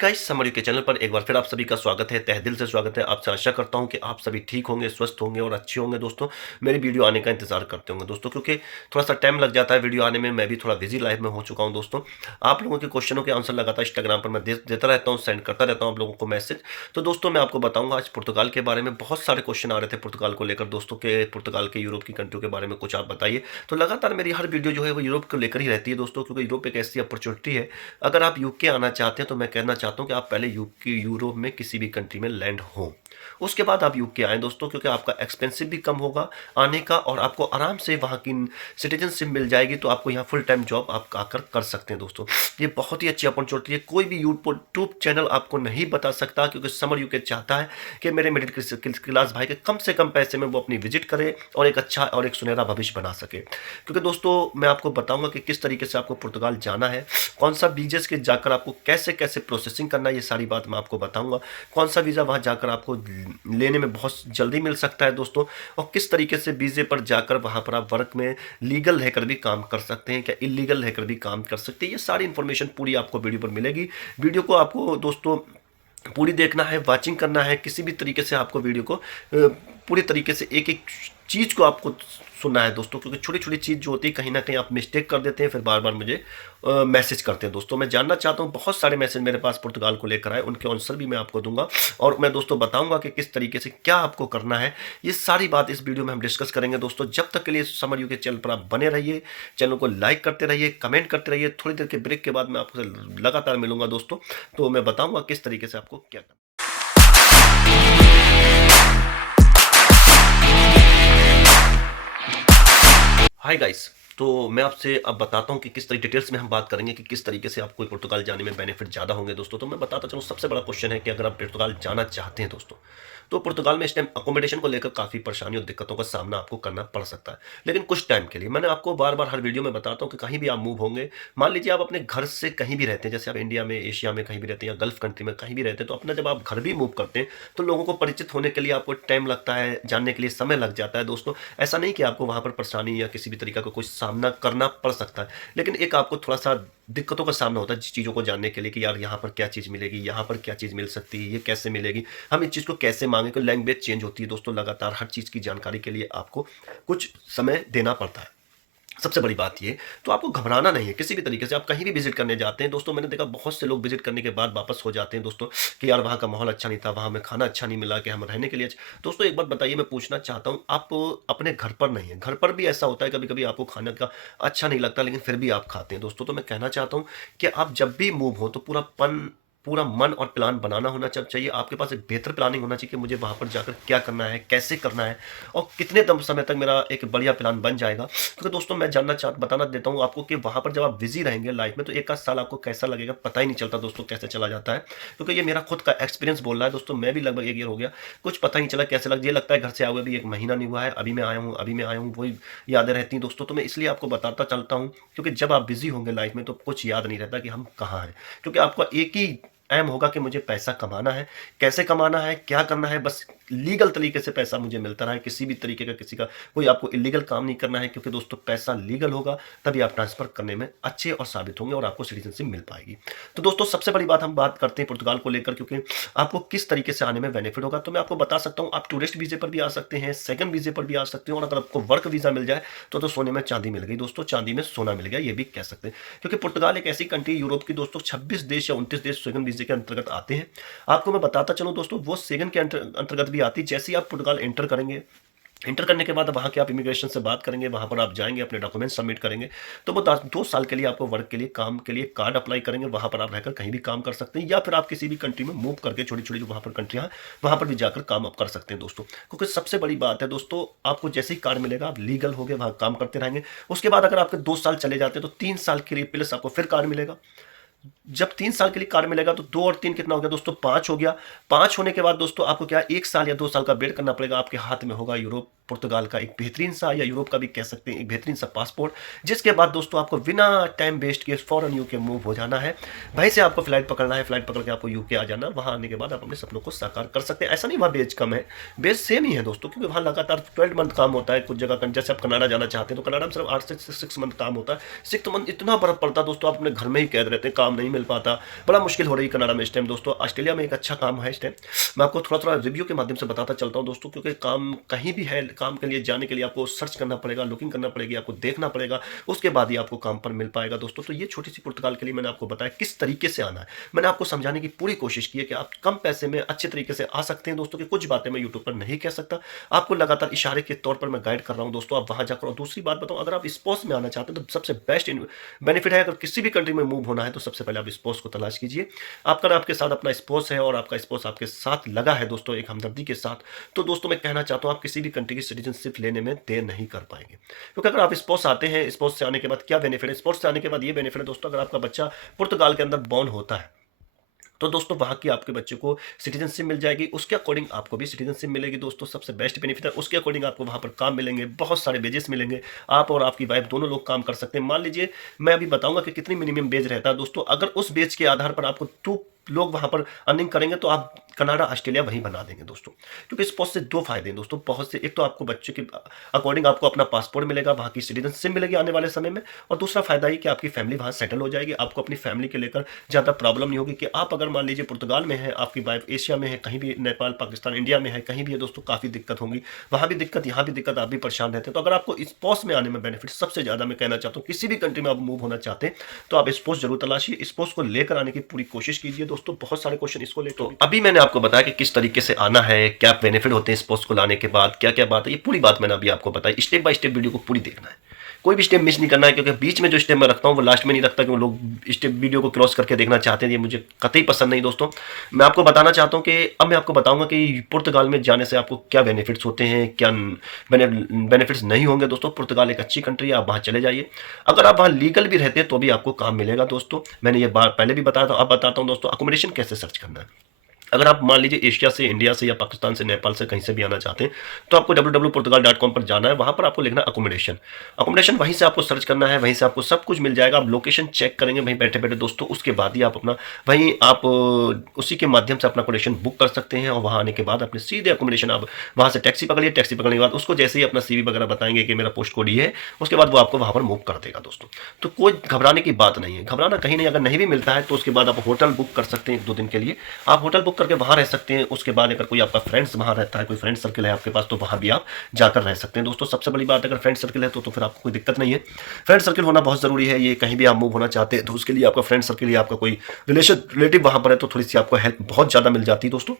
Guys summary के channel पर एक बार फिर आप सभी का स्वागत है। तहे दिल से स्वागत है। आपसे आशा करता हूं कि आप सभी ठीक होंगे, स्वस्थ होंगे और अच्छे होंगे दोस्तों। मेरी वीडियो आने का इंतजार करते होंगे दोस्तों, क्योंकि थोड़ा सा टाइम लग जाता है वीडियो आने में। मैं भी थोड़ा बिजी लाइफ में हो चुका हूं दोस्तों। आप लोगों के क्वेश्चनों के आंसर लगातार इंस्टाग्राम पर मैं देता रहता हूँ, सेंड करता रहता हूँ आप लोगों को मैसेज। तो दोस्तों मैं आपको बताऊंगा आज पुर्तगाल के बारे में। बहुत सारे क्वेश्चन आ रहे थे पुर्तगाल को लेकर दोस्तों, के पुर्तगाल के यूरोप की कंट्री के बारे में कुछ आप बताइए। तो लगातार मेरी हर वीडियो जो है वो यूरोप को लेकर ही रहती है दोस्तों, क्योंकि यूरोप एक ऐसी अपॉर्चुनिटी है। अगर आप यूके आना चाहते हैं तो मैं कहना चाहता हूँ कि आप पहले यूरोप में किसी भी कंट्री में लैंड हो, उसके बाद आप यूके आए दोस्तों, क्योंकि आपका एक्सपेंसिव भी कम होगा आने का और आपको आराम से वहाँ की सिटीजनशिप मिल जाएगी। तो आपको यहाँ फुल टाइम जॉब आप आकर कर सकते हैं दोस्तों। ये बहुत ही अच्छी अपॉर्चुनिटी है। कोई भी यूट्यूब चैनल आपको नहीं बता सकता, क्योंकि समर यूके चाहता है कि मेरे मिडिल क्लास भाई के कम से कम पैसे में वो अपनी विजिट करे और एक अच्छा और एक सुनहरा भविष्य बना सके। क्योंकि दोस्तों मैं आपको बताऊंगा कि किस तरीके से आपको पुर्तगाल जाना है, कौन सा वीज़े के जाकर आपको कैसे कैसे प्रोसेसिंग करना है, ये सारी बात मैं आपको बताऊंगा। कौन सा वीज़ा वहाँ जाकर आपको लेने में बहुत जल्दी मिल सकता है दोस्तों, और किस तरीके से वीज़े पर जाकर वहाँ पर आप वर्क में लीगल रहकर भी काम कर सकते हैं, क्या इलीगल रहकर भी काम कर सकते हैं। ये सारी इन्फॉर्मेशन पूरी आपको वीडियो पर मिलेगी। वीडियो को आपको दोस्तों पूरी देखना है, वाचिंग करना है। किसी भी तरीके से आपको वीडियो को पूरी तरीके से एक एक चीज़ को आपको सुनना है दोस्तों, क्योंकि छोटी छोटी चीज़ जो होती है कहीं ना कहीं आप मिस्टेक कर देते हैं, फिर बार बार मुझे मैसेज करते हैं दोस्तों। मैं जानना चाहता हूँ, बहुत सारे मैसेज मेरे पास पुर्तगाल को लेकर आए, उनके आंसर भी मैं आपको दूंगा और मैं दोस्तों बताऊंगा कि किस तरीके से क्या आपको करना है। ये सारी बात इस वीडियो में हम डिस्कस करेंगे दोस्तों। जब तक के लिए समर यू के चैनल पर आप बने रहिए, चैनल को लाइक करते रहिए, कमेंट करते रहिए। थोड़ी देर के ब्रेक के बाद मैं आपसे लगातार मिलूंगा दोस्तों, तो मैं बताऊंगा किस तरीके से आपको क्या करना। हाय गाइस, तो मैं आपसे अब बताता हूँ कि किस तरीके डिटेल्स में हम बात करेंगे कि किस तरीके से आपको पुर्तगाल जाने में बेनिफिट ज़्यादा होंगे दोस्तों। तो मैं बताता चलूँ, सबसे बड़ा क्वेश्चन है कि अगर आप पुर्तगाल जाना चाहते हैं दोस्तों, तो पुर्तगाल में इस टाइम अकोमोडेशन को लेकर काफ़ी परेशानी और दिक्कतों का सामना आपको करना पड़ सकता है, लेकिन कुछ टाइम के लिए। मैंने आपको बार बार हर वीडियो में बताता हूँ कि कहीं भी आप मूव होंगे, मान लीजिए आप अपने घर से कहीं भी रहते हैं, जैसे आप इंडिया में, एशिया में कहीं भी रहते हैं या गल्फ कंट्री में कहीं भी रहते हैं, तो अपना जब आप घर भी मूव करते हैं तो लोगों को परिचित होने के लिए आपको टाइम लगता है, जानने के लिए समय लग जाता है दोस्तों। ऐसा नहीं कि आपको वहाँ पर परेशानी या किसी भी तरीका का कोई सामना करना पड़ सकता है, लेकिन एक आपको थोड़ा सा दिक्कतों का सामना होता है चीज़ों को जानने के लिए कि यार यहाँ पर क्या चीज़ मिलेगी, यहाँ पर क्या चीज़ मिल सकती है, ये कैसे मिलेगी, हम इस चीज़ को कैसे मांगे। कोई लैंग्वेज चेंज होती है दोस्तों, लगातार हर चीज़ की जानकारी के लिए आपको कुछ समय देना पड़ता है। सबसे बड़ी बात ये, तो आपको घबराना नहीं है किसी भी तरीके से। आप कहीं भी विजिट करने जाते हैं दोस्तों, मैंने देखा बहुत से लोग विजिट करने के बाद वापस हो जाते हैं दोस्तों कि यार वहाँ का माहौल अच्छा नहीं था, वहाँ में खाना अच्छा नहीं मिला, कि हम रहने के लिए दोस्तों एक बात बताइए, मैं पूछना चाहता हूँ, आप अपने घर पर नहीं है, घर पर भी ऐसा होता है कभी कभी आपको खाने का अच्छा नहीं लगता, लेकिन फिर भी आप खाते हैं दोस्तों। तो मैं कहना चाहता हूँ कि आप जब भी मूव हो तो पूरा मन और प्लान बनाना होना चाहिए। आपके पास एक बेहतर प्लानिंग होना चाहिए कि मुझे वहाँ पर जाकर क्या करना है, कैसे करना है और कितने दम समय तक मेरा एक बढ़िया प्लान बन जाएगा। क्योंकि दोस्तों मैं बताना देता हूँ आपको कि वहाँ पर जब आप बिजी रहेंगे लाइफ में, तो एक आध साल आपको कैसा लगेगा पता ही नहीं चलता दोस्तों, कैसे चला जाता है। क्योंकि ये मेरा खुद का एक्सपीरियंस बोल रहा है दोस्तों, मैं भी लगभग 1 ईयर हो गया, कुछ पता ही नहीं चला कैसे ये लगता है घर से आए हुए भी 1 महीना नहीं हुआ है, अभी मैं आया हूँ, वही यादें रहती हैं दोस्तों। तो मैं इसलिए आपको बताता चलता हूँ, क्योंकि जब आप बिजी होंगे लाइफ में तो कुछ याद नहीं रहता कि हम कहाँ हैं। क्योंकि आपका एक ही एम होगा कि मुझे पैसा कमाना है, कैसे कमाना है, क्या करना है, बस लीगल तरीके से पैसा मुझे मिलता रहा है। किसी भी तरीके का किसी का कोई आपको इलीगल काम नहीं करना है, क्योंकि दोस्तों पैसा लीगल होगा तभी आप ट्रांसफर करने में अच्छे और साबित होंगे और आपको सिटीजनशिप मिल पाएगी। तो दोस्तों सबसे बड़ी बात हम बात करते हैं पुर्तगाल को लेकर, क्योंकि आपको किस तरीके से आने में बेनिफिट होगा। तो मैं आपको बता सकता हूँ, आप टूरिस्ट वीजे पर भी आ सकते हैं, सेकंड वीजे पर भी आ सकते हैं, और अगर आपको वर्क वीजा मिल जाए तो सोने में चांदी मिल गई दोस्तों, चांदी में सोना मिल गया, ये भी कह सकते हैं। क्योंकि पुर्तगाल एक ऐसी कंट्री यूरोप की दोस्तों, 26 देश या 29 देश सेकंड वीजे के अंतर्गत आते हैं। आपको मैं बताता चलूं दोस्तों, वो सेकंड के अंतर्गत भी आती है। जैसे ही आप पुर्तगाल एंटर करेंगे, इंटर करने के बाद वहाँ के आप इमिग्रेशन से बात करेंगे, वहाँ पर आप जाएंगे, अपने डॉक्यूमेंट सबमिट करेंगे, तो वो 2 साल के लिए आपको वर्क के लिए, काम के लिए कार्ड अप्लाई करेंगे। वहाँ पर आप रहकर कहीं भी काम कर सकते हैं, या फिर आप किसी भी कंट्री में मूव करके छोटी छोटी जो वहाँ पर कंट्रियाँ हैं वहाँ पर भी जाकर काम आप कर सकते हैं दोस्तों। क्योंकि सबसे बड़ी बात है दोस्तों, आपको जैसे ही कार्ड मिलेगा आप लीगल हो गए, वहाँ काम करते रहेंगे। उसके बाद अगर आपके 2 साल चले जाते हैं तो 3 साल के लिए प्लस आपको फिर कार्ड मिलेगा। जब 3 साल के लिए कार्ड मिलेगा तो 2 और 3 कितना हो गया दोस्तों, 5 हो गया। 5 होने के बाद दोस्तों आपको क्या 1 साल या 2 साल का वेट करना पड़ेगा, आपके हाथ में होगा यूरोप पुर्तगाल का एक बेहतरीन सा, या यूरोप का भी कह सकते हैं, एक बेहतरीन सा पासपोर्ट, जिसके बाद दोस्तों आपको बिना टाइम वेस्ट किए फौरन यूके मूव हो जाना है। वहीं से आपको फ्लाइट पकड़ना है, फ्लाइट पकड़ के आपको यूके आ जाना। वहाँ आने के बाद आप अपने सपनों को साकार कर सकते हैं। ऐसा नहीं वहाँ बेज कम है, बेज सेम ही है दोस्तों, क्योंकि वहाँ लगातार 12 मंथ काम होता है। कुछ जगह जैसे आप कनाडा जाना चाहते हैं तो कनाडा में सिर्फ 8 से 6 मंथ काम होता है। 6 मंथ इतना बर्फ पड़ता है दोस्तों, आप अपने घर में ही कैद रहते हैं, काम नहीं मिल पाता, बड़ा मुश्किल हो रही है कनाडा में इस टाइम दोस्तों। ऑस्ट्रेलिया में एक अच्छा काम है इस टाइम, मैं आपको थोड़ा थोड़ा रिव्यू के माध्यम से बताता चलता हूँ दोस्तों, क्योंकि काम कहीं भी है, काम के लिए जाने के लिए आपको सर्च करना पड़ेगा, लुकिंग करना पड़ेगी, आपको देखना पड़ेगा, उसके बाद ही आपको काम पर मिल पाएगा दोस्तों। तो ये छोटी सी पुर्तगाल के लिए मैंने आपको बताया किस तरीके से आना है। मैंने आपको समझाने की पूरी कोशिश की है कि आप कम पैसे में अच्छे तरीके से आ सकते हैं दोस्तों, कि कुछ बातें मैं यूट्यूब पर नहीं कह सकता, आपको लगातार इशारे के तौर पर मैं गाइड कर रहा हूं दोस्तों, आप वहां जाकर। और दूसरी बात बताऊं, अगर आप स्पोर्ट्स में आना चाहते हैं तो सबसे बेस्ट बेनिफिट है, अगर किसी भी कंट्री में मूव होना है तो सबसे पहले आप स्पोर्ट्स को तलाश कीजिए। आपका आपके साथ अपना स्पोर्ट्स है और आपका स्पोर्ट्स आपके साथ लगा है दोस्तों, एक हमदर्दी के साथ, तो दोस्तों मैं कहना चाहता हूं आप किसी भी कंट्री की सिटीजनशिप लेने में देर नहीं कर पाएंगे। क्योंकि अगर आप स्पोर्ट्स आते हैं, स्पोर्ट्स से आने के बाद क्या बेनिफिट है, स्पोर्ट्स से आने के बाद ये बेनिफिट है दोस्तों, अगर आपका बच्चा पुर्तगाल के अंदर बॉर्न होता है तो दोस्तों वहाँ की आपके बच्चे को सिटीजनशिप मिल जाएगी, उसके अकॉर्डिंग आपको भी सिटीजनशिप मिलेगी दोस्तों। सबसे बेस्ट बेनिफिट है, उसके अकॉर्डिंग आपको वहाँ पर काम मिलेंगे, बहुत सारे बेजेस मिलेंगे, आप और आपकी वाइफ दोनों लोग काम कर सकते हैं। मान लीजिए मैं अभी बताऊंगा कि कितनी मिनिमम बेज रहता है दोस्तों, अगर उस बेज के आधार पर आपको 2 लोग वहां पर अर्निंग करेंगे तो आप कनाडा ऑस्ट्रेलिया वहीं बना देंगे दोस्तों। क्योंकि इस पोस्ट से 2 फायदे हैं दोस्तों, बहुत से। एक तो आपको बच्चे के अकॉर्डिंग आपको अपना पासपोर्ट मिलेगा, वहाँ की सिटीजनशिप मिलेगी आने वाले समय में, और दूसरा फायदा ये कि आपकी फैमिली वहाँ सेटल हो जाएगी, आपको अपनी फैमिली के लेकर ज़्यादा प्रॉब्लम नहीं होगी। कि आप अगर मान लीजिए पुर्तगाल में है, आपकी वाइफ एशिया में है, कहीं भी नेपाल, पाकिस्तान, इंडिया में है, कहीं भी है दोस्तों, काफ़ी दिक्कत होगी, वहाँ भी दिक्कत, यहाँ भी दिक्कत, आप भी परेशान रहते हैं। तो अगर आपको इस पोस्ट में आने में बेनिफिट सबसे ज़्यादा मैं कहना चाहता हूँ, किसी भी कंट्री में आप मूव होना चाहते हैं तो आप इस पोस्ट जरूर तलाशिए, इस पोस्ट को लेकर आने की पूरी कोशिश कीजिए दोस्तों। बहुत सारे क्वेश्चन इसको लेकर, तो अभी मैंने आपको बताया कि किस तरीके से आना है, क्या बेनिफिट होते हैं इस पोस्ट को लाने के बाद, क्या क्या बात है, ये पूरी बात मैंने अभी आपको बताई। स्टेप बाय स्टेप वीडियो को पूरी देखना है, कोई भी स्टेप मिस नहीं करना है, क्योंकि बीच में जो स्टेप मैं रखता हूँ वो लास्ट में नहीं रखता, कि वो लोग स्टेप वीडियो को क्रॉस करके देखना चाहते हैं, ये मुझे कतई पसंद नहीं दोस्तों। मैं आपको बताना चाहता हूँ कि अब मैं आपको बताऊंगा कि पुर्तगाल में जाने से आपको क्या बेनिफिट्स होते हैं, क्या बेनिफिट्स नहीं होंगे दोस्तों। पुर्तगाल एक अच्छी कंट्री है, आप वहाँ चले जाइए। अगर आप वहाँ लीगल भी रहते हैं तो भी आपको काम मिलेगा दोस्तों। मैंने ये बात पहले भी बताया था, अब बताता हूँ दोस्तों अकोमोडेशन कैसे सर्च करना है। अगर आप मान लीजिए एशिया से, इंडिया से या पाकिस्तान से, नेपाल से कहीं से भी आना चाहते हैं तो आपको www.portugal.com पर जाना है, वहाँ पर आपको लिखना अकोमोडेशन। अकोमोडेशन वहीं से आपको सर्च करना है, वहीं से आपको सब कुछ मिल जाएगा। आप लोकेशन चेक करेंगे वहीं बैठे बैठे दोस्तों, उसके बाद ही आप अपना वहीं आप उसी के माध्यम से अपना अकोमोडेशन बुक कर सकते हैं। और वहाँ आने के बाद अपने सीधे अकोमोडेशन आप वहाँ से टैक्सी पकड़िए, टैक्सी पकड़ने के बाद उसको जैसे ही अपना CV वगैरह बताएंगे कि मेरा पोस्ट कोड ये है, उसके बाद वो आपको वहाँ पर मूव कर देगा दोस्तों। तो कोई घबराने की बात नहीं है, घबराना कहीं नहीं। अगर नहीं भी मिलता है तो उसके बाद आप होटल बुक कर सकते हैं 1-2 दिन के लिए, आप होटल बुक करके वहाँ रह सकते हैं। उसके बाद अगर कोई आपका फ्रेंड्स वहां रहता है, कोई फ्रेंड सर्कल है आपके पास, तो वहां भी आप जाकर रह सकते हैं दोस्तों। सबसे बड़ी बात, अगर फ्रेंड सर्कल है तो फिर आपको कोई दिक्कत नहीं है। फ्रेंड सर्कल होना बहुत जरूरी है, ये कहीं भी आप मूव होना चाहते हैं तो उसके लिए आपका फ्रेंड सर्कल या आपका कोई रिलेटिव वहां पर है तो थोड़ी सी आपको हेल्प बहुत ज्यादा मिल जाती है दोस्तों।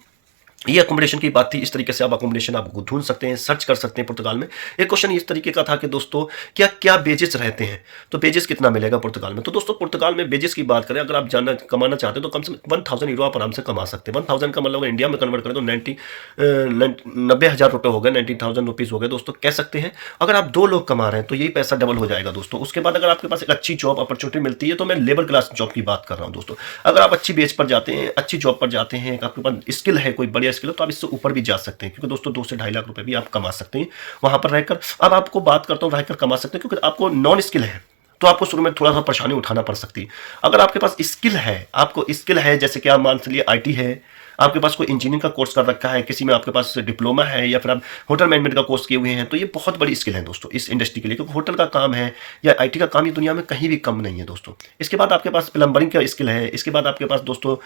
ये अकोमोडेशन की बात थी, इस तरीके से आप अकोमोडेशन आप ढूंढ सकते हैं, सर्च कर सकते हैं पुर्तगाल में। एक क्वेश्चन इस तरीके का था कि दोस्तों क्या क्या बेजेस रहते हैं, तो बेजेस कितना मिलेगा पुर्तगाल में। तो दोस्तों पुर्तगाल में बेजेस की बात करें, अगर आप जाना कमाना चाहते हैं तो कम से कम 1000 यूरो आप आराम से कमा सकते हैं। 1000 का मतलब इंडिया में कन्वर्ट करें तो 90,000 रुपये हो गए, 90,000 रुपीज़ हो गए दोस्तों, कह सकते हैं। अगर आप 2 लोग कमा रहे हैं तो यही पैसा डबल हो जाएगा दोस्तों। उसके बाद अगर आपके पास एक अच्छी जॉब अपॉर्चुनिटी मिलती है, तो मैं लेबर क्लास जॉब की बात कर रहा हूँ दोस्तों। अगर आप अच्छी बेच पर जाते हैं, अच्छी जॉब पर जाते हैं, आपके पास स्किल है, कोई बढ़िया स्किल है, तो आप इससे ऊपर भी जा सकते हैं, क्योंकि दोस्तों 2 से 2.5 लाख रुपए भी आप कमा सकते हैं वहां पर रहकर। अब आपको बात करता हूं रहकर कमा सकते हैं, क्योंकि आपको नॉन स्किल है तो आपको शुरू में थोड़ा सा परेशानी उठाना पड़ सकती है। अगर आपके पास स्किल है, आपको स्किल है, जैसे कि आप मान चलिए IT है, आपके पास कोई इंजीनियरिंग का कोर्स कर रखा है, किसी में आपके पास डिप्लोमा है, या फिर आप होटल मैनेजमेंट का कोर्स किए हुए हैं, तो ये बहुत बड़ी स्किल है दोस्तों इस इंडस्ट्री के लिए, क्योंकि होटल का काम है या IT का काम ये दुनिया में कहीं भी कम नहीं है दोस्तों। इसके बाद आपके पास प्लम्बरिंग का स्किल है, इसके बाद आपके पास दोस्तों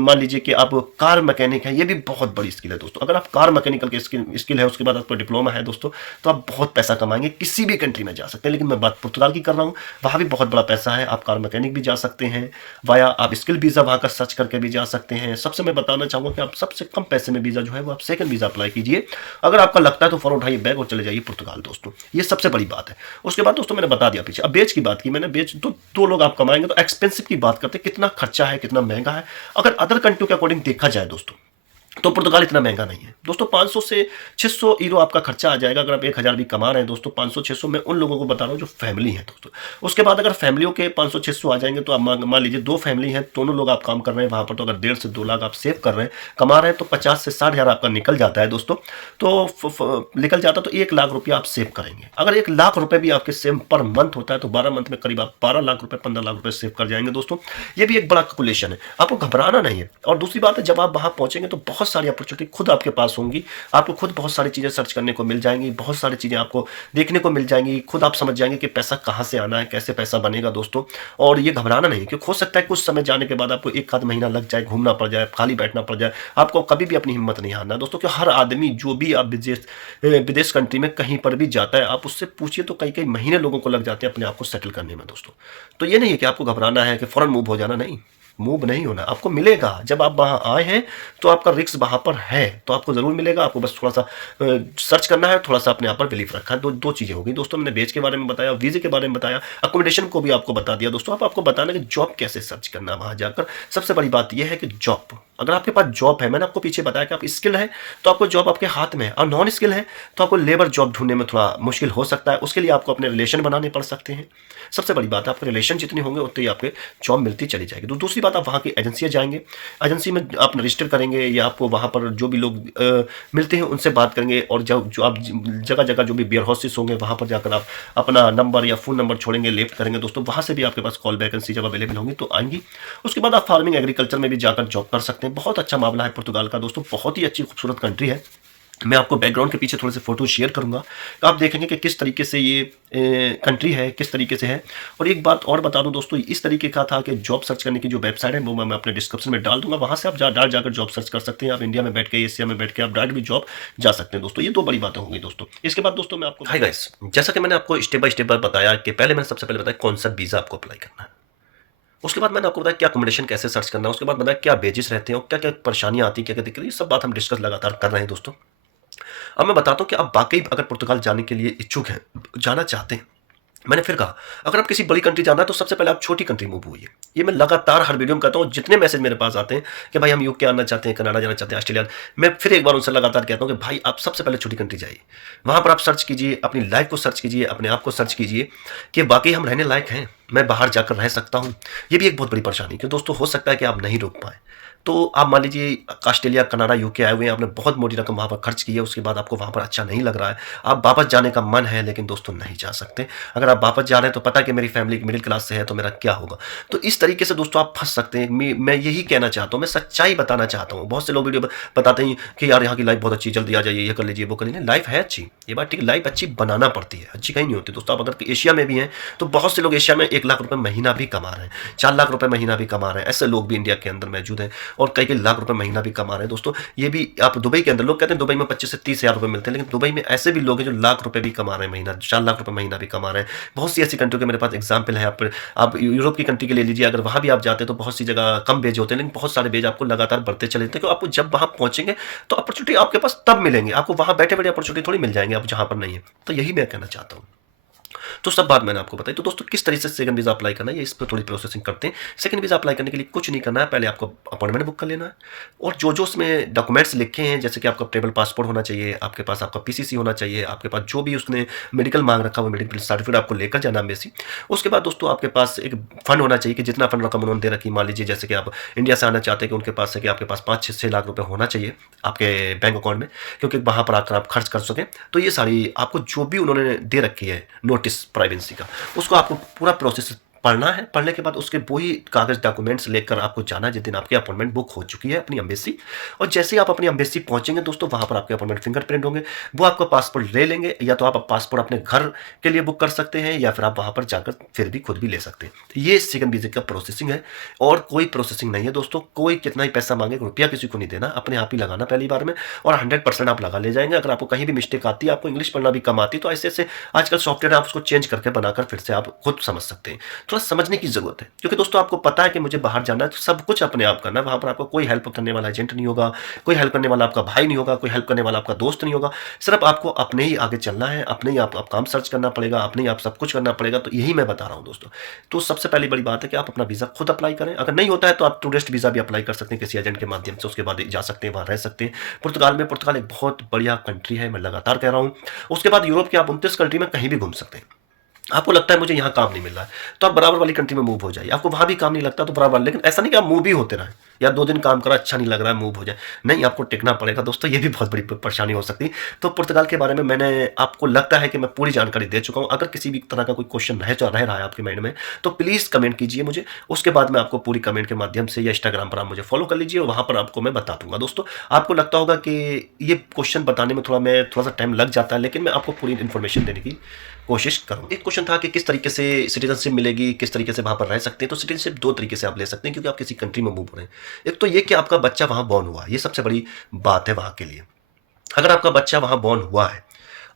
मान लीजिए कि आप कार मैकेनिक है, ये भी बहुत बड़ी स्किल है दोस्तों। अगर आप कार मैकेनिकल के स्किल है, उसके बाद आपका डिप्लोमा है दोस्तों, तो आप बहुत पैसा कमाएंगे, किसी भी कंट्री में जा सकते हैं। लेकिन मैं बात पुर्तगाल की कर रहा हूँ, वहाँ भी बहुत बड़ा पैसा है, आप कार मैकेनिक भी जा सकते हैं, वाया आप स्किल वीज़ा वहाँ का सर्च करके भी जा सकते हैं। सबसे मैं बताना चाहूँगा कि आप सबसे कम पैसे में वीज़ा जो है वो आप सेकंड वीज़ा अप्लाई कीजिए। अगर आपका लगता है तो फौरन उठाइए बैग और चले जाइए पुर्तगाल दोस्तों, ये सबसे बड़ी बात है। उसके बाद दोस्तों मैंने बता दिया पीछे, अब बेच की बात की मैंने, बेच तो 2 लोग आप कमाएंगे, तो एक्सपेंसिव की बात करते हैं, कितना खर्चा है, कितना महंगा है। अगर अदर कंट्री के अकॉर्डिंग देखा जाए दोस्तों, तो पुर्तगाल इतना महंगा नहीं है दोस्तों। 500 से 600 यूरो आपका खर्चा आ जाएगा अगर आप 1000 भी कमा रहे हैं दोस्तों। 500-600 मैं उन लोगों को बता रहा हूँ जो फैमिली है दोस्तों। उसके बाद अगर फैमिलियों के 500-600 आ जाएंगे तो आप मान लीजिए 2 फैमिली हैं, दोनों लोग आप काम कर रहे हैं वहाँ पर, तो अगर 1.5 से 2 लाख आप सेव कर रहे हैं, कमा रहे हैं, तो 50 से 60 हज़ार आपका निकल जाता है दोस्तों। तो निकल जाता तो 1 लाख रुपया आप सेव करेंगे। अगर 1 लाख रुपये भी आपके सेव पर मंथ होता है तो 12 मंथ में करीब आप 12 लाख रुपये 15 लाख रुपये सेव कर जाएंगे दोस्तों। ये भी एक बड़ा कैलकुलेशन है, आपको घबराना नहीं है। और दूसरी बात है, जब आप वहाँ पहुँचेंगे तो बहुत सारी अपॉर्चुनिटी खुद आपके पास होंगी। आपको खुद बहुत सारी चीज़ें सर्च करने को मिल जाएंगी, बहुत सारी चीज़ें आपको देखने को मिल जाएंगी। खुद आप समझ जाएंगे कि पैसा कहाँ से आना है, कैसे पैसा बनेगा दोस्तों। और ये घबराना नहीं, क्योंकि हो सकता है कुछ समय जाने के बाद आपको 1 आध महीना लग जाए, घूमना पड़ जाए, खाली बैठना पड़ जाए, आपको कभी भी अपनी हिम्मत नहीं हारना दोस्तों। कि हर आदमी जो भी आप विदेश कंट्री में कहीं पर भी जाता है, आप उससे पूछिए तो कई कई महीने लोगों को लग जाते हैं अपने आप को सेटल करने में दोस्तों। तो ये नहीं है कि आपको घबराना है कि फौरन मूव हो जाना, नहीं, मूव नहीं होना। आपको मिलेगा, जब आप वहाँ आए हैं तो आपका रिस्क वहाँ पर है, तो आपको ज़रूर मिलेगा। आपको बस थोड़ा सा सर्च करना है, थोड़ा सा अपने आप पर बिलीफ रखा है। दो चीज़ें होगी दोस्तों। मैंने बेच के बारे में बताया, वीज़े के बारे में बताया, अकोमोडेशन को भी आपको बता दिया दोस्तों। अब आपको बताना कि जॉब कैसे सर्च करना है वहाँ जाकर। सबसे बड़ी बात यह है कि जॉब, अगर आपके पास जॉब है, मैंने आपको पीछे बताया कि आप स्किल है तो आपको जॉब आपके हाथ में है, और नॉन स्किल है तो आपको लेबर जॉब ढूंढने में थोड़ा मुश्किल हो सकता है। उसके लिए आपको अपने रिलेशन बनाने पड़ सकते हैं। सबसे बड़ी बात है, आपके रिलेशन जितने होंगे उतनी ही आपके जॉब मिलती चली जाएगी। तो दूसरी बात, आप वहाँ की एजेंसियाँ जाएंगे, एजेंसी में आप रजिस्टर करेंगे, या आपको वहाँ पर जो भी लोग मिलते हैं उनसे बात करेंगे। और जो आप जगह जगह जो भी वेयर हाउसेस होंगे वहाँ पर जाकर आप अपना नंबर या फ़ोन नंबर छोड़ेंगे, लेफ्ट करेंगे दोस्तों। वहाँ से भी आपके पास कॉल वैकेंसी जब अवेलेबल होंगी तो आएंगी। उसके बाद आप फार्मिंग एग्रीकल्चर में भी जाकर जॉब कर सकते हैं। बहुत अच्छा मामला है पुर्तगाल का दोस्तों, बहुत ही अच्छी खूबसूरत कंट्री है। मैं आपको बैकग्राउंड के पीछे थोड़े से फोटो शेयर करूंगा, तो आप देखेंगे कि किस तरीके से ये कंट्री है, किस तरीके से है। और एक बात और बता दूं दोस्तों, इस तरीके का था कि जॉब सर्च करने की जो वेबसाइट है वो मैं अपने डिस्क्रिप्शन में डाल दूंगा। वहां से आप डाल जाकर जॉब सर्च कर सकते हैं। आप इंडिया में बैठ के, एशिया में बैठ के आप डायरेक्ट भी जॉब जा सकते हैं दोस्तों। ये 2 बड़ी बातें होंगी दोस्तों। इसके बाद दोस्तों मैं आपको, हाय गाइस, जैसा कि मैंने आपको स्टेप बाय स्टेप बताया कि पहले मैंने सबसे पहले बताया कौन सा वीज़ा आपको अप्लाई करना है। उसके बाद मैंने आपको बताया क्या अकोमोडेशन कैसे सर्च करना है। उसके बाद बताया क्या वेजेस रहते हैं और क्या क्या परेशानियां आती हैं, क्या क्या दिक्कत है। ये सब बात हम डिस्कस लगातार कर रहे हैं दोस्तों। अब मैं बताता हूँ कि आप वाकई अगर पुर्तगाल जाने के लिए इच्छुक हैं, जाना चाहते हैं, मैंने फिर कहा अगर आप किसी बड़ी कंट्री जाना है तो सबसे पहले आप छोटी कंट्री मूव होइए। ये मैं लगातार हर वीडियो में कहता हूँ। जितने मैसेज मेरे पास आते हैं कि भाई हम यूके आना चाहते हैं, कनाडा जाना चाहते हैं, ऑस्ट्रेलिया, मैं फिर एक बार उनसे लगातार कहता हूँ कि भाई आप सबसे पहले छोटी कंट्री जाइए। वहाँ पर आप सर्च कीजिए, अपनी लाइफ को सर्च कीजिए, अपने आप को सर्च कीजिए कि वाकई हम रहने लायक हैं, मैं बाहर जाकर रह सकता हूँ। ये भी एक बहुत बड़ी परेशानी, कि दोस्तों हो सकता है कि आप नहीं रुक पाएँ। तो आप मान लीजिए ऑस्ट्रेलिया, कनाडा, यूके आए हुए हैं, आपने बहुत मोटी रकम वहाँ पर खर्च की है, उसके बाद आपको वहाँ पर अच्छा नहीं लग रहा है, आप वापस जाने का मन है लेकिन दोस्तों नहीं जा सकते। अगर आप वापस जा रहे हैं तो पता है कि मेरी फैमिली मिडिल क्लास से है तो मेरा क्या होगा। तो इस तरीके से दोस्तों आप फंस सकते हैं। मैं यही कहना चाहता हूँ, मैं सच्चाई बताना चाहता हूँ। बहुत से लोग वीडियो बताते हैं कि यार यहाँ की लाइफ बहुत अच्छी, जल्दी आ जाइए, ये कर लीजिए, वो कर लीजिए। लाइफ है अच्छी, ये बात ठीक है, लाइफ अच्छी बनाना पड़ती है, अच्छी कहीं नहीं होती दोस्तों। आप अगर एशिया में भी हैं तो बहुत से लोग एशिया में 1 लाख रुपये महीना भी कमा रहे हैं, 4 लाख रुपये महीना भी कमा रहे हैं। ऐसे लोग भी इंडिया के अंदर मौजूद हैं और कई कई लाख रुपये महीना भी कमा रहे हैं दोस्तों। ये भी आप दुबई के अंदर, लोग कहते हैं दुबई में 25 से 30 हज़ार रुपये मिलते हैं, लेकिन दुबई में ऐसे भी लोग हैं जो लाख रुपए भी कमा रहे हैं महीना, 4 लाख रुपए महीना भी कमा रहे हैं। बहुत सी ऐसी कंट्रियों के मेरे पास एग्जाम्पल है। आप यूरोप की कंट्री के ले लीजिए, अगर वहाँ भी आप जाते हैं तो बहुत सी जगह कम बेज होते हैं, लेकिन बहुत सारे बेज आपको लगातार बढ़ते चले जाते हैं। आपको जब वहाँ पहुँचेंगे तो अपॉर्चुनिटी आपके पास तब मिलेंगे, आपको वहाँ बैठे बैठे अपॉर्चुनिटी थोड़ी मिल जाएंगे आप जहाँ पर नहीं है। तो यही मैं कहना चाहता हूँ। तो सब बात मैंने आपको बताई। तो दोस्तों किस तरीके से सेकंड वीज़ा अप्लाई करना है, ये इस पर थोड़ी प्रोसेसिंग करते हैं। सेकंड वीज़ा अप्लाई करने के लिए कुछ नहीं करना है, पहले आपको अपॉइंटमेंट बुक कर लेना है और जो उसमें डॉक्यूमेंट्स लिखे हैं, जैसे कि आपका टेबल पासपोर्ट होना चाहिए, आपके पास आपका पीसीसी होना चाहिए, आपके पास जो भी उसने मेडिकल मांग रखा वो मेडिकल सर्टिफिकेट आपको लेकर जाना बेसिक। उसके बाद दोस्तों आपके पास एक फंड होना चाहिए कि जितना फंड रकम उन्होंने दे रखी, मान लीजिए जैसे कि आप इंडिया से आना चाहते हैं कि उनके पास है कि आपके पास 5-6 लाख रुपये होना चाहिए आपके बैंक अकाउंट में, क्योंकि वहाँ पर आकर आप खर्च कर सकें। तो ये सारी आपको जो भी उन्होंने दे रखी है नोटिस प्राइवेसी का, उसको आपको पूरा प्रोसेस पढ़ना है। पढ़ने के बाद उसके वही कागज डॉक्यूमेंट्स लेकर आपको जाना है जिस दिन आपकी अपॉइंटमेंट बुक हो चुकी है अपनी एम्बेसी। और जैसे ही आप अपनी एम्बेसी पहुंचेंगे दोस्तों, वहां पर आपके अपॉइंटमेंट फिंगरप्रिंट होंगे, वो आपका पासपोर्ट ले लेंगे। या तो आप पासपोर्ट अपने घर के लिए बुक कर सकते हैं या फिर आप वहां पर जाकर फिर भी खुद भी ले सकते हैं। तो ये सेकंड वीज़ा का प्रोसेसिंग है और कोई प्रोसेसिंग नहीं है दोस्तों। कोई कितना ही पैसा मांगे, रुपया किसी को नहीं देना, अपने आप ही लगाना पहली बार में और 100% आप लगा ले जाएंगे। अगर आपको कहीं भी मिस्टेक आती है, आपको इंग्लिश पढ़ना भी कम आती है, तो ऐसे ऐसे आजकल सॉफ्टवेयर आप उसको चेंज करके बनाकर फिर से आप खुद समझ सकते हैं। तो थोड़ा समझने की ज़रूरत है। क्योंकि दोस्तों आपको पता है कि मुझे बाहर जाना है तो सब कुछ अपने आप करना है, वहाँ पर आपको कोई हेल्प करने वाला एजेंट नहीं होगा, कोई हेल्प करने वाला आपका भाई नहीं होगा, कोई हेल्प करने वाला आपका दोस्त नहीं होगा। सिर्फ़ आपको अपने ही आगे चलना है, अपने ही आप काम सर्च करना पड़ेगा, अपने ही आप सब कुछ करना पड़ेगा, तो यही मैं बता रहा हूँ दोस्तों। तो सबसे पहली बड़ी बात है कि आप अपना वीज़ा खुद अप्लाई करें, अगर नहीं होता है तो आप टूरिस्ट वीज़ा भी अप्लाई कर सकते हैं किसी एजेंट के माध्यम से, उसके बाद जा सकते हैं, वहाँ रह सकते हैं। पुर्तगाल एक बहुत बढ़िया कंट्री है, मैं लगातार कह रहा हूँ। उसके बाद यूरोप की आप 29 कंट्री में कहीं भी घूम सकते हैं। आपको लगता है मुझे यहाँ काम नहीं मिल रहा है, तो आप बराबर वाली कंट्री में मूव हो जाइए। आपको वहाँ भी काम नहीं लगता तो बराबर, लेकिन ऐसा नहीं कि आप मूव भी होते रहें, या 2 दिन काम करा अच्छा नहीं लग रहा है मूव हो जाए। नहीं, आपको टिकना पड़ेगा दोस्तों, ये भी बहुत बड़ी प परेशानी हो सकती है। तो पुर्तगाल के बारे में मैंने आपको लगता है कि मैं पूरी जानकारी दे चुका हूँ। अगर किसी भी तरह का कोई क्वेश्चन रह रहा है आपके माइंड में, तो प्लीज़ कमेंट कीजिए मुझे। उसके बाद मैं आपको पूरी कमेंट के माध्यम से, या इंस्टाग्राम पर आप मुझे फॉलो कर लीजिए, वहाँ पर आपको मैं बता दूँगा। दोस्तों, आपको लगता होगा कि ये क्वेश्चन बताने में थोड़ा-सा टाइम लग जाता है, लेकिन मैं आपको पूरी इन्फॉर्मेशन देने की कोशिश करूँ। एक क्वेश्चन था कि किस तरीके से सिटीज़नशिप मिलेगी, किस तरीके से वहाँ पर रह सकते हैं। तो सिटीज़नशिप 2 तरीके से आप ले सकते हैं, क्योंकि आप किसी कंट्री में मूव हो रहे हैं। एक तो ये कि आपका बच्चा वहाँ बॉर्न हुआ है, ये सबसे बड़ी बात है वहाँ के लिए। अगर आपका बच्चा वहाँ बॉर्न हुआ है,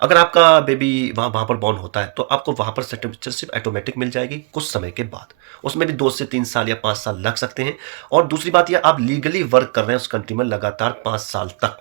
अगर आपका बेबी वहाँ वहाँ पर बॉर्न होता है, तो आपको वहाँ पर सिटीज़नशिप ऑटोमेटिक मिल जाएगी कुछ समय के बाद। उसमें भी 2 से 3 साल या 5 साल लग सकते हैं। और दूसरी बात ये, आप लीगली वर्क कर रहे हैं उस कंट्री में लगातार 5 साल तक,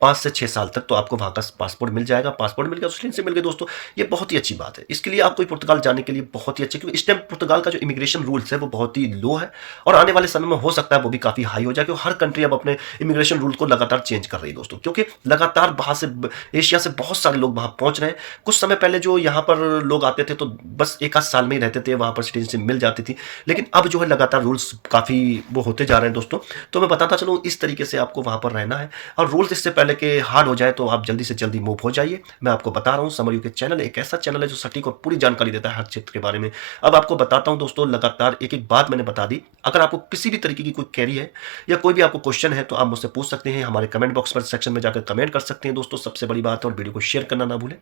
5 से 6 साल तक, तो आपको वहाँ का पासपोर्ट मिल जाएगा। पासपोर्ट मिल गया तो सिटीज़नशिप मिल गई दोस्तों। ये बहुत ही अच्छी बात है। इसके लिए आपको पुर्तगाल जाने के लिए बहुत ही अच्छे, क्योंकि इस टाइम पुर्तगाल का जो इमिग्रेशन रूल्स है वो बहुत ही लो है, और आने वाले समय में हो सकता है वो भी काफ़ी हाई हो जाए, क्योंकि हर कंट्री अब अपने इमिग्रेशन रूल को लगातार चेंज कर रही है दोस्तों। क्योंकि लगातार बाहर से एशिया से बहुत सारे लोग वहाँ पहुँच रहे हैं। कुछ समय पहले जो यहाँ पर लोग आते थे तो बस 1 आध साल में ही रहते थे, वहाँ पर सिटीज़नशिप मिल जाती थी। लेकिन अब जो है लगातार रूल्स काफ़ी वो होते जा रहे हैं दोस्तों। तो मैं बताता चलूँ, इस तरीके से आपको वहाँ पर रहना है, और रूल्स इससे पहले कि हार्ड हो जाए तो आप जल्दी से जल्दी मूव हो जाइए। मैं आपको बता रहा हूँ, समर यूके चैनल एक ऐसा चैनल है जो सटीक और पूरी जानकारी देता है हर क्षेत्र के बारे में। अब आपको बताता हूँ दोस्तों, लगातार एक-एक बात मैंने बता दी। अगर आपको किसी भी तरीके की कोई क्वेरी है, या कोई भी आपको क्वेश्चन है, तो आप मुझसे पूछ सकते हैं। हमारे कमेंट बॉक्स पर सेक्शन में जाकर कमेंट कर सकते हैं दोस्तों। सबसे बड़ी बात है, और वीडियो को शेयर करना ना भूलें।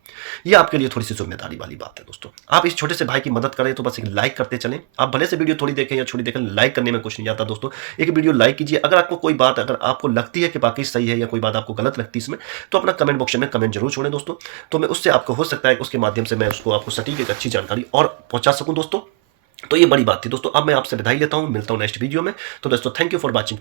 ये आपके लिए थोड़ी-सी ज़िम्मेदारी वाली बात है दोस्तों। आप इस छोटे से भाई की मदद करें तो बस एक लाइक करते चलें। आप भले से वीडियो थोड़ी देखें या छोटी देखें, लाइक करने में कुछ नहीं जाता दोस्तों। एक वीडियो लाइक कीजिए। अगर आपको कोई बात, अगर आपको लगती है कि वाक़ई सही है, या कोई बात आपको गलत लगती है इसमें, तो अपना कमेंट बॉक्स में कमेंट जरूर छोड़ें दोस्तों। तो मैं उससे आपको हो सकता है उसके माध्यम से मैं उसको आपको सटीक एक अच्छी जानकारी और पहुंचा सकूं दोस्तों। तो ये बड़ी बात थी दोस्तों। अब मैं आपसे विदाई लेता हूं, मिलता हूं नेक्स्ट वीडियो में। तो दोस्तों, थैंक यू फॉर वॉचिंग।